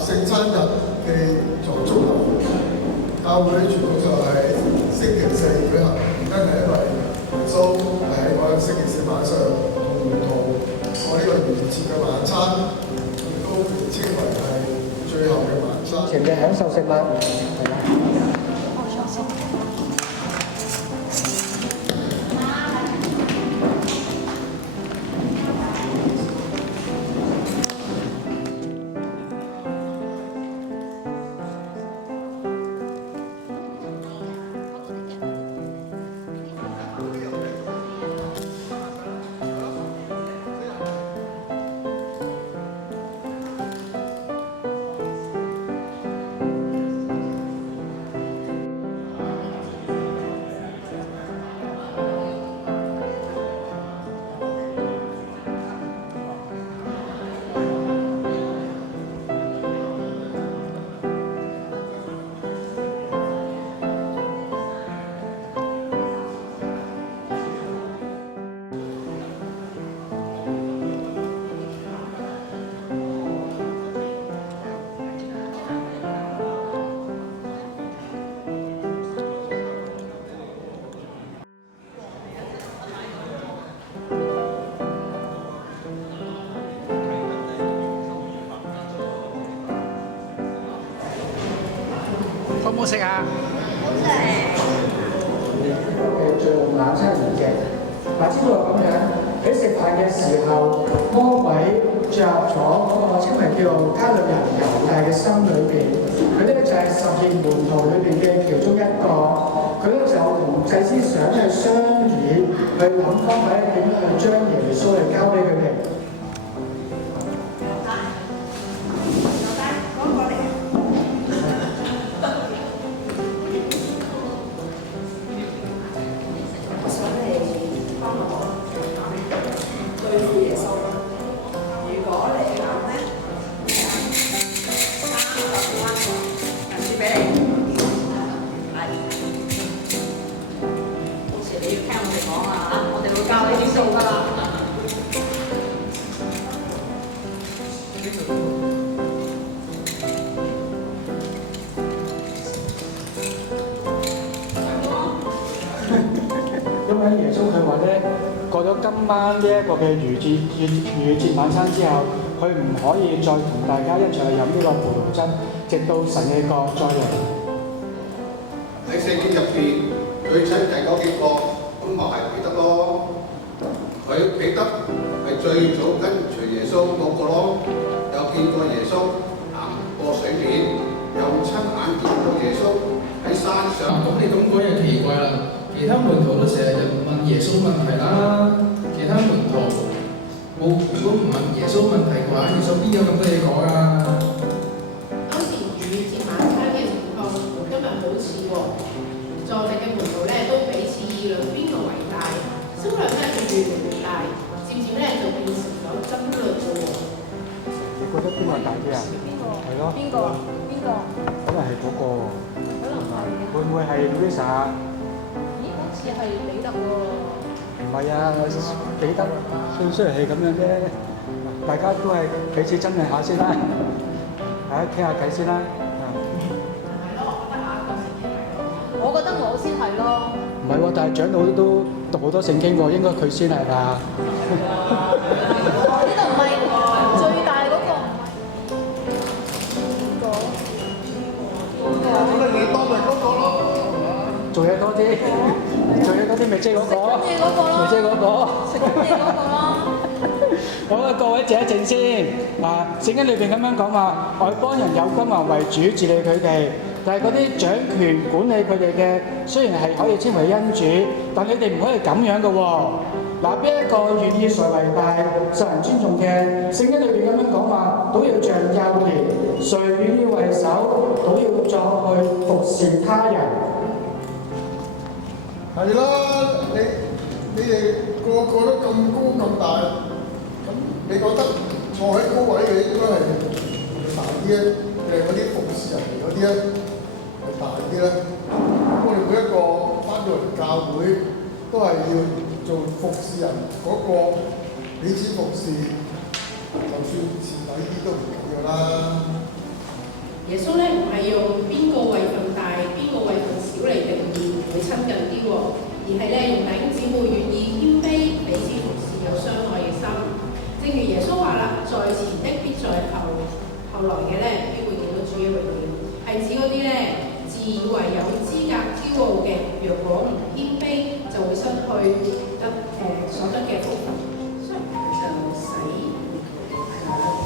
聖餐日嘅做足流，教會全部就係星期四舉行，原因係因為耶穌係喺嗰個星期四晚上同門徒過呢個逾越節嘅晚餐，亦都被稱為係最後嘅晚餐。前面享受食物，係啦。好唔好食啊？好食。嘅最後晚餐嚟嘅，嗱，知道咁樣喺食飯嘅時候，魔鬼進入咗嗰個稱為叫做加略人猶大嘅心裏邊，佢呢就係12門徒裏邊嘅其中一個，佢咧就同祭司長去商議，去諗方法點樣去將耶穌嚟交俾佢哋。因為耶穌佢話咧，過咗今晚呢一個嘅逾越節晚餐之後，佢唔可以再同大家一齊去飲呢個葡萄汁，直到神嘅國再嚟。喺聖經入邊，最親近嗰幾個咁咪係彼得咯。彼得係最早跟隨耶穌嗰個咯，有見過耶穌行過水面，又親眼見過耶穌喺山上。咁你咁講又奇怪啦。其他門徒都成日問耶穌問題啦，其他門徒如果唔問耶穌問題嘅話，耶穌邊有咁多嘢講啊？當時逾越節晚餐嘅情況同今日好似喎，在席嘅門徒咧都彼此議論邊個為大，銷量咧就越嚟越大，漸漸咧就變成咗爭論嘅喎。你覺得邊個大啲啊？係咯。邊個？可能係嗰個喎。可能係。會唔會係 Lisa？似係彼得喎，唔係啊，彼得雖然係咁樣啫，大家都係彼此爭論下先啦，大家傾下偈先啦。係咯，我覺得我先係咯。唔係喎，但係長老都讀好多聖經喎，應該佢先係吧？呢度唔係最大嗰個，咁你當咪嗰個咯？做嘢多啲，做嘢多啲咪即係嗰個，咪即係嗰個，食緊嘢嗰個咯。好啦，各位靜一靜先。嗱，聖經裏邊咁樣講話，外邦人有君王為主治理佢哋，但係嗰啲掌權管理佢哋嘅，雖然係可以稱為恩主，但你哋唔可以咁樣嘅喎。嗱，邊一個願意誰為大、受人尊重嘅？聖經裏邊咁樣講話，都要像幼年；誰願意為首，都要作去服侍他人。係啦，你哋個個都咁高咁大，咁你覺得坐喺高位嘅應該係大啲咧，定嗰啲服侍人嗰啲咧係大啲咧？我哋每一個返到嚟教會都係要做服侍人嗰個彼此服侍，就算蝕底啲都唔緊要啦。耶穌咧唔係用邊個位份大、邊個位份少嚟定義佢親近啲喎，而係咧用弟兄姊妹願意謙卑、彼此服侍、有相愛嘅心。正如耶穌話啦，在前的必在後，後來嘅咧必會見到主嘅榮耀，係指嗰啲咧自以為有資格驕傲嘅，若果唔謙卑，就會失去所得嘅福分。所以就洗係啦。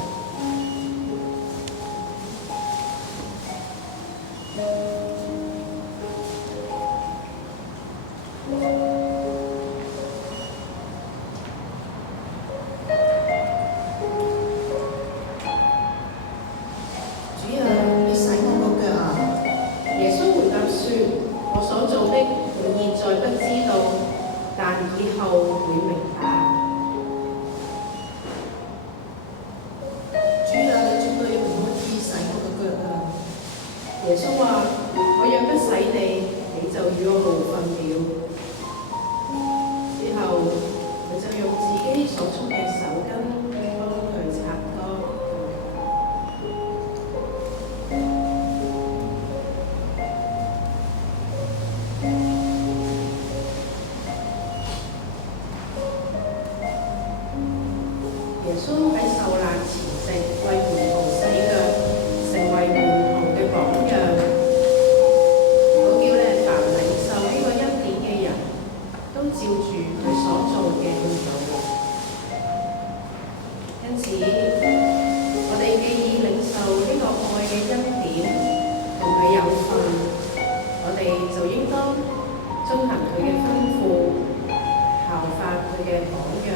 主啊，你洗我個腳啊！耶穌回答說：我所做的，你現在不知道，但以後會明白。主啊，你絕對唔可以洗我個腳啊！耶穌話：我若不洗你，你就與我無分了。之後，佢就用自己所束嘅手巾幫佢擦乾。耶穌喺受難前夕為門徒洗腳，成為門徒嘅榜樣。好叫咧，凡領受呢個恩典嘅人都照住佢所做嘅去做。因此，我哋既已領受呢個愛嘅恩典，同佢有份，我哋就應當遵行佢嘅吩咐，效法佢嘅榜樣，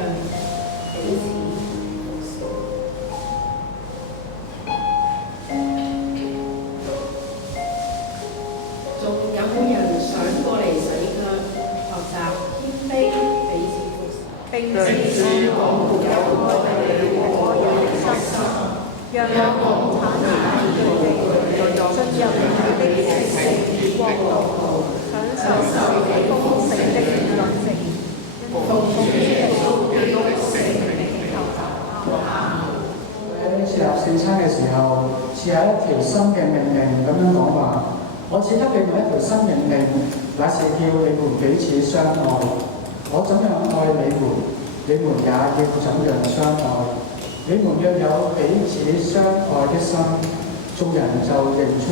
彼此服侍。仲有冇人想過嚟洗腳，學習謙卑，彼此服侍？並且使我們有愛你和有心，讓我們坦然地進入你的聖國度，享受你豐盛的恩情。奉主耶穌基督聖名求阿們。喺設立聖餐嘅時候，設下一條新嘅命令，咁樣講話：我賜給你們一條新命令，乃是叫你們彼此相愛。我怎樣愛你們，你們也要怎樣相愛。你們若有彼此相愛的心，眾人就認出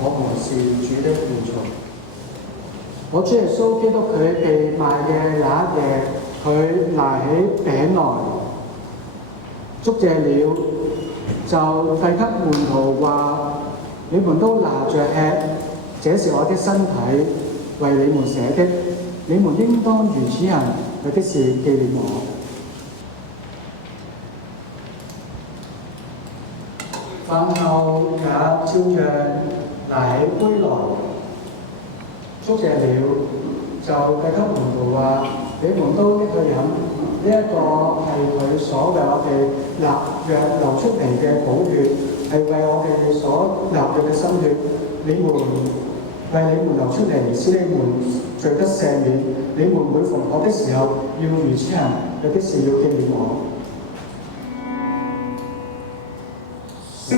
我們是主的門徒。我主耶穌基督佢被賣嘅那一夜，佢拿起餅來，祝謝了，就遞給門徒話：你們都拿着吃，這是我的身體，為你們捨的，你們應當如此行，為的是紀念我。飯後也照樣拿起杯來，祝謝了，就遞給門徒話：你們都拎去飲，呢一個係佢所為我哋立約流出嚟嘅寶血，係為我哋所立約嘅心血。你們為你們流出嚟，使你們罪得赦免。你們每逢喝的時候，要如此行，有的是要紀念我。聖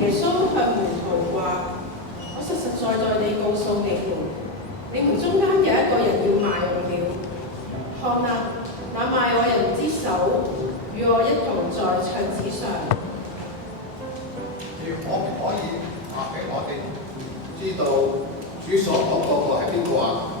耶穌向門徒話：我實實在在地告訴你們中間有一個人要賣我了。看啊，那賣我人之手與我一同在桌子上。你可唔可以話俾我哋知道主所講嗰個係邊個啊？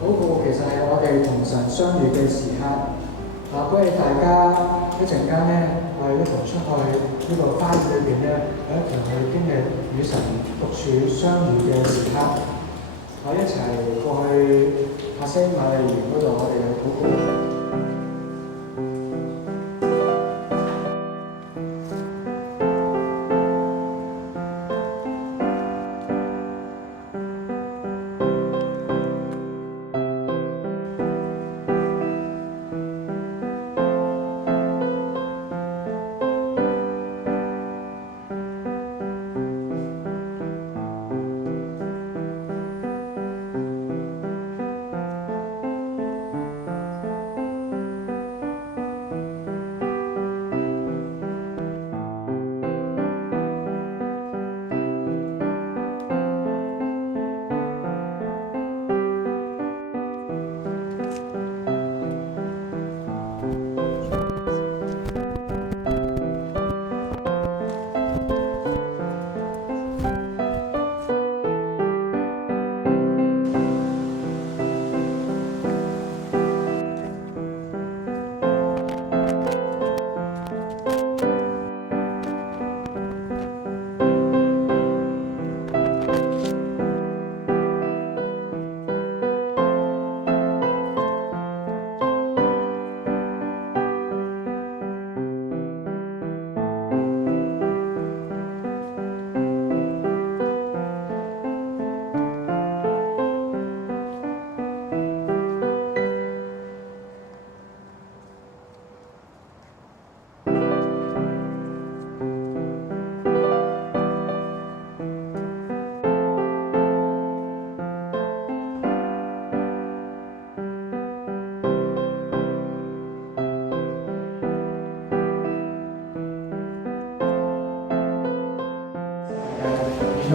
禱告其實係我哋同神相遇嘅時刻。鼓勵大家一陣間咧，我哋一同出去呢個花園裏邊咧，有一同去經歷與神獨處相遇嘅時刻。我一齊過去亞西瑪利園嗰度，我哋去禱告。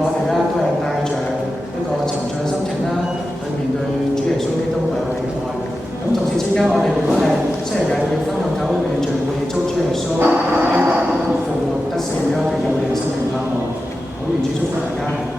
我哋咧都係帶着一個沉重嘅心情啦，去面對主耶穌基督為我哋嘅愛。咁同時之間，我哋如果係星期日要分享教會嘅聚會，祝主耶穌復活得勝，俾我哋有靈生命盼望。好，願主祝福大家。